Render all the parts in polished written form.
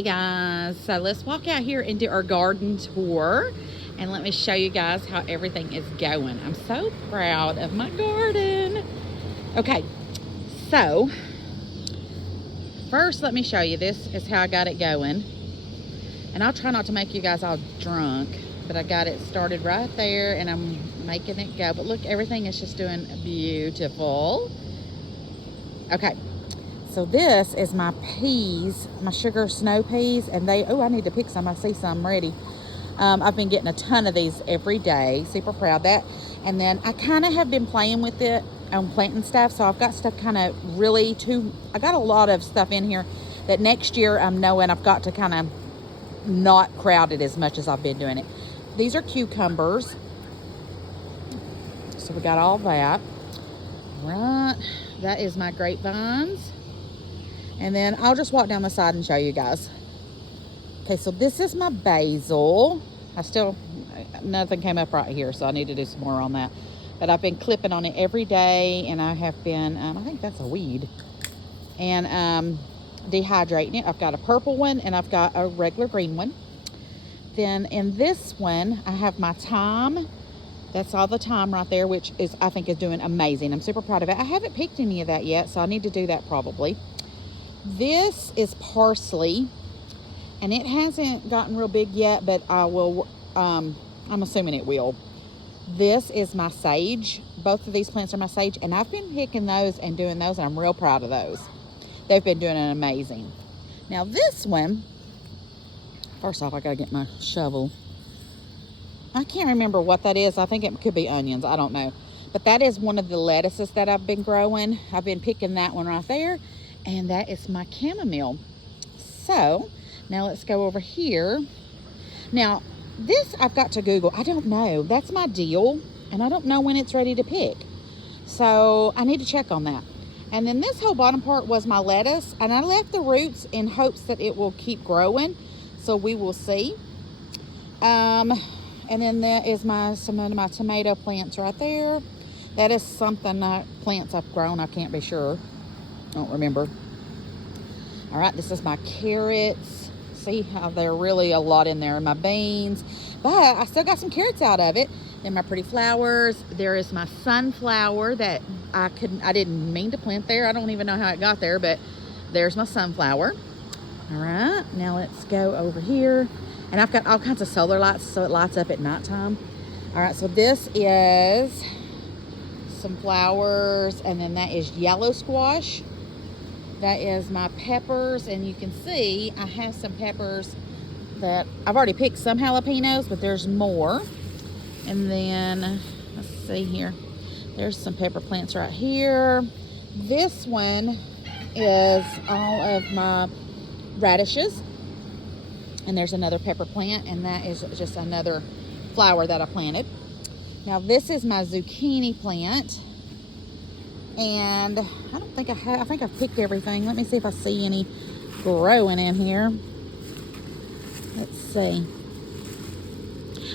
Hey guys, so let's walk out here and do our garden tour, and let me show you guys how everything is going. I'm so proud of my garden. Okay, so first let me show you, this is how I got it going, and I'll try not to make you guys all drunk, but I got it started right there and I'm making it go. But look, everything is just doing beautiful. Okay, so this is my peas, my sugar snow peas, and I need to pick some. I see some ready. I've been getting a ton of these every day. Super proud of that. And then I kind of have been playing with it on planting stuff. So I've got stuff kind of I got a lot of stuff in here that next year I'm knowing I've got to kind of not crowd it as much as I've been doing it. These are cucumbers. So we got all that. Right. That is my grapevines. And then I'll just walk down the side and show you guys. Okay, so this is my basil. Nothing came up right here, so I need to do some more on that. But I've been clipping on it every day, and I have been, I think that's a weed. And dehydrating it. I've got a purple one, and I've got a regular green one. Then in this one, I have my thyme. That's all the thyme right there, which I think is doing amazing. I'm super proud of it. I haven't picked any of that yet, so I need to do that probably. This is parsley, and it hasn't gotten real big yet, but I will, I'm assuming it will. This is my sage. Both of these plants are my sage, and I've been picking those and doing those, and I'm real proud of those. They've been doing an amazing. Now this one, first off, I gotta get my shovel. I can't remember what that is. I think it could be onions. I don't know. But that is one of the lettuces that I've been growing. I've been picking that one right there. And that is my chamomile. So now let's go over here. Now this I've got to Google. I don't know. That's my deal. And I don't know when it's ready to pick. So I need to check on that. And then this whole bottom part was my lettuce. And I left the roots in hopes that it will keep growing. So we will see. And then there is some of my tomato plants right there. That is plants I've grown. I can't be sure. I don't remember. All right, this is my carrots. See how they're really a lot in there. And my beans. But I still got some carrots out of it. Then my pretty flowers. There is my sunflower that I didn't mean to plant there. I don't even know how it got there, but there's my sunflower. All right, now let's go over here. And I've got all kinds of solar lights, so it lights up at nighttime. All right, so this is some flowers, and then that is yellow squash. That is my peppers, and you can see I have some peppers that I've already picked some jalapenos, but there's more. And then, let's see here. There's some pepper plants right here. This one is all of my radishes. And there's another pepper plant, and that is just another flower that I planted. Now this is my zucchini plant, and I don't think I think I've picked everything. Let me see if I see any growing in here. Let's see.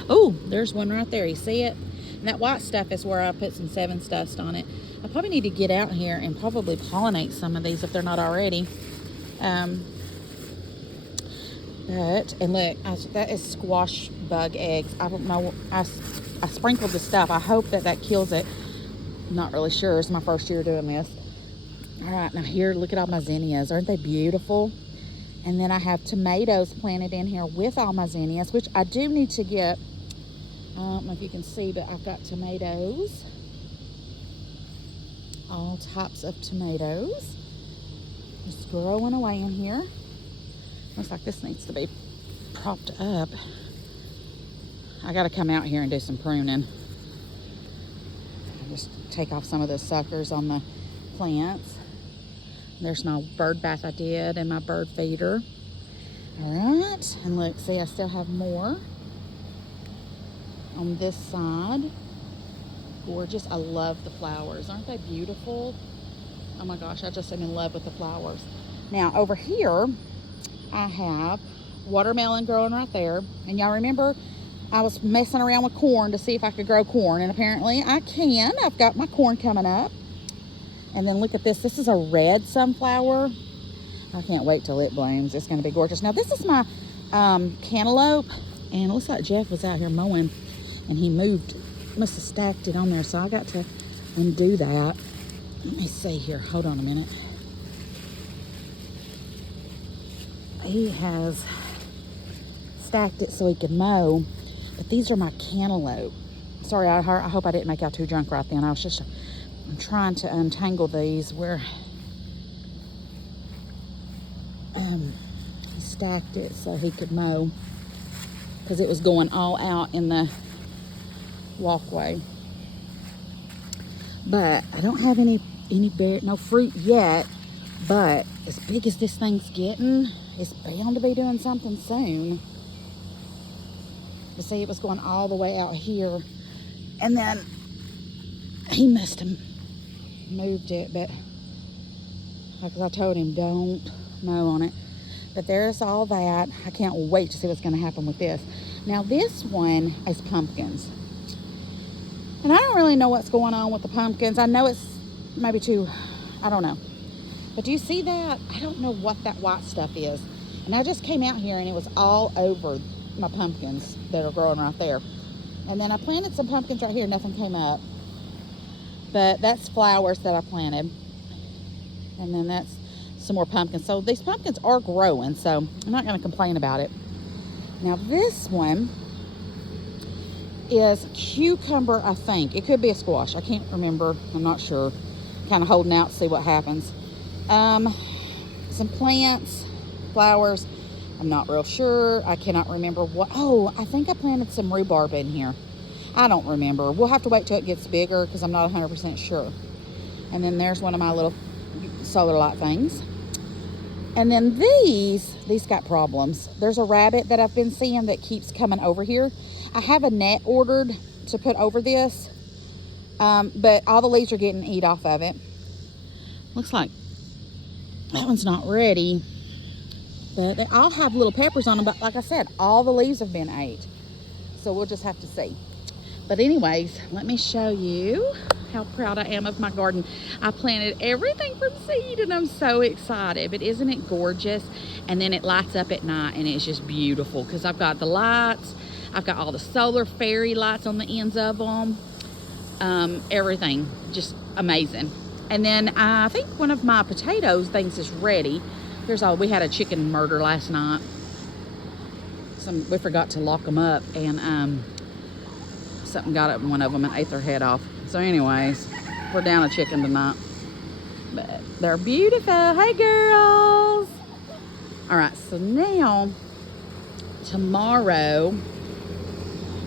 Oh, there's one right there. You see it? And that white stuff is where I put some Sevens dust on it. I probably need to get out here and probably pollinate some of these if they're not already. And look, that is squash bug eggs. I don't know. I sprinkled the stuff. I hope that kills it. I'm not really sure. It's my first year doing this. All right, now here, look at all my zinnias. Aren't they beautiful? And then I have tomatoes planted in here with all my zinnias, which I do need to get. I don't know if you can see, but I've got tomatoes. All types of tomatoes. Just growing away in here. Looks like this needs to be propped up. I got to come out here and do some pruning. I'll just take off some of the suckers on the plants. There's my bird bath I did and my bird feeder. All right, and look, see, I still have more on this side. Gorgeous. I love the flowers. Aren't they beautiful? Oh my gosh, I just am in love with the flowers. Now over here, I have watermelon growing right there. And y'all remember I was messing around with corn to see if I could grow corn, and apparently I can. I've got my corn coming up. And then look at this. This is a red sunflower. I can't wait till it blooms. It's going to be gorgeous. Now, this is my cantaloupe, and it looks like Jeff was out here mowing, and he must have stacked it on there, so I got to undo that. Let me see here. Hold on a minute. He has stacked it so he could mow, but these are my cantaloupe. Sorry, I hope I didn't make y'all too drunk right then. I'm trying to untangle these where he stacked it so he could mow, because it was going all out in the walkway. But I don't have no fruit yet, but as big as this thing's getting, it's bound to be doing something soon. You see, it was going all the way out here, and then he must have moved it, but like I told him, don't mow on it. But there's all that. I can't wait to see what's going to happen with this. Now, this one is pumpkins, and I don't really know what's going on with the pumpkins. I know it's maybe I don't know. But do you see that? I don't know what that white stuff is. And I just came out here and it was all over my pumpkins that are growing right there. And then I planted some pumpkins right here. Nothing came up. But that's flowers that I planted. And then that's some more pumpkins. So these pumpkins are growing, so I'm not going to complain about it. Now this one is cucumber, I think. It could be a squash. I can't remember. I'm not sure. Kind of holding out to see what happens. Some plants, flowers. I'm not real sure. I cannot remember what. Oh, I think I planted some rhubarb in here. I don't remember. We'll have to wait till it gets bigger because I'm not 100% sure. And then there's one of my little solar light things. And then these got problems. There's a rabbit that I've been seeing that keeps coming over here. I have a net ordered to put over this, but all the leaves are getting eat off of it. Looks like that one's not ready, but they all have little peppers on them. But like I said, all the leaves have been ate, so we'll just have to see. But anyways, let me show you how proud I am of my garden. I planted everything from seed and I'm so excited. But isn't it gorgeous? And then it lights up at night and it's just beautiful because I've got the lights. I've got all the solar fairy lights on the ends of them. Everything just amazing. And then I think one of my potatoes things is ready. We had a chicken murder last night. We forgot to lock them up, and something got up in one of them and ate their head off. So anyways, we're down a chicken tonight. But they're beautiful. Hey girls. All right, so now tomorrow,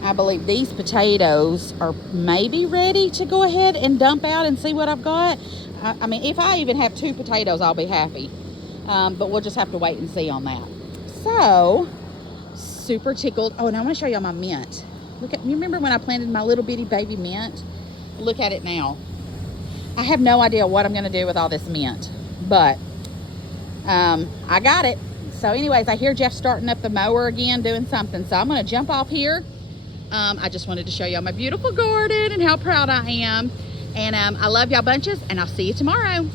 I believe these potatoes are maybe ready to go ahead and dump out and see what I've got. I mean, if I even have 2 potatoes, I'll be happy. But we'll just have to wait and see on that. So, super tickled. Oh, and I want to show y'all my mint. You remember when I planted my little bitty baby mint? Look at it now. I have no idea what I'm going to do with all this mint. But, I got it. So anyways, I hear Jeff starting up the mower again, doing something. So I'm going to jump off here. I just wanted to show y'all my beautiful garden and how proud I am. And I love y'all bunches, and I'll see you tomorrow.